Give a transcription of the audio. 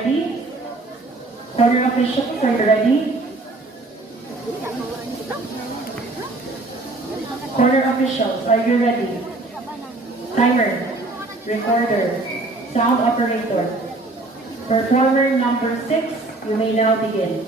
ready? Corner officials, are you ready? Corner officials, are you ready? Timer, recorder, sound operator. Performer number 6, you may now begin.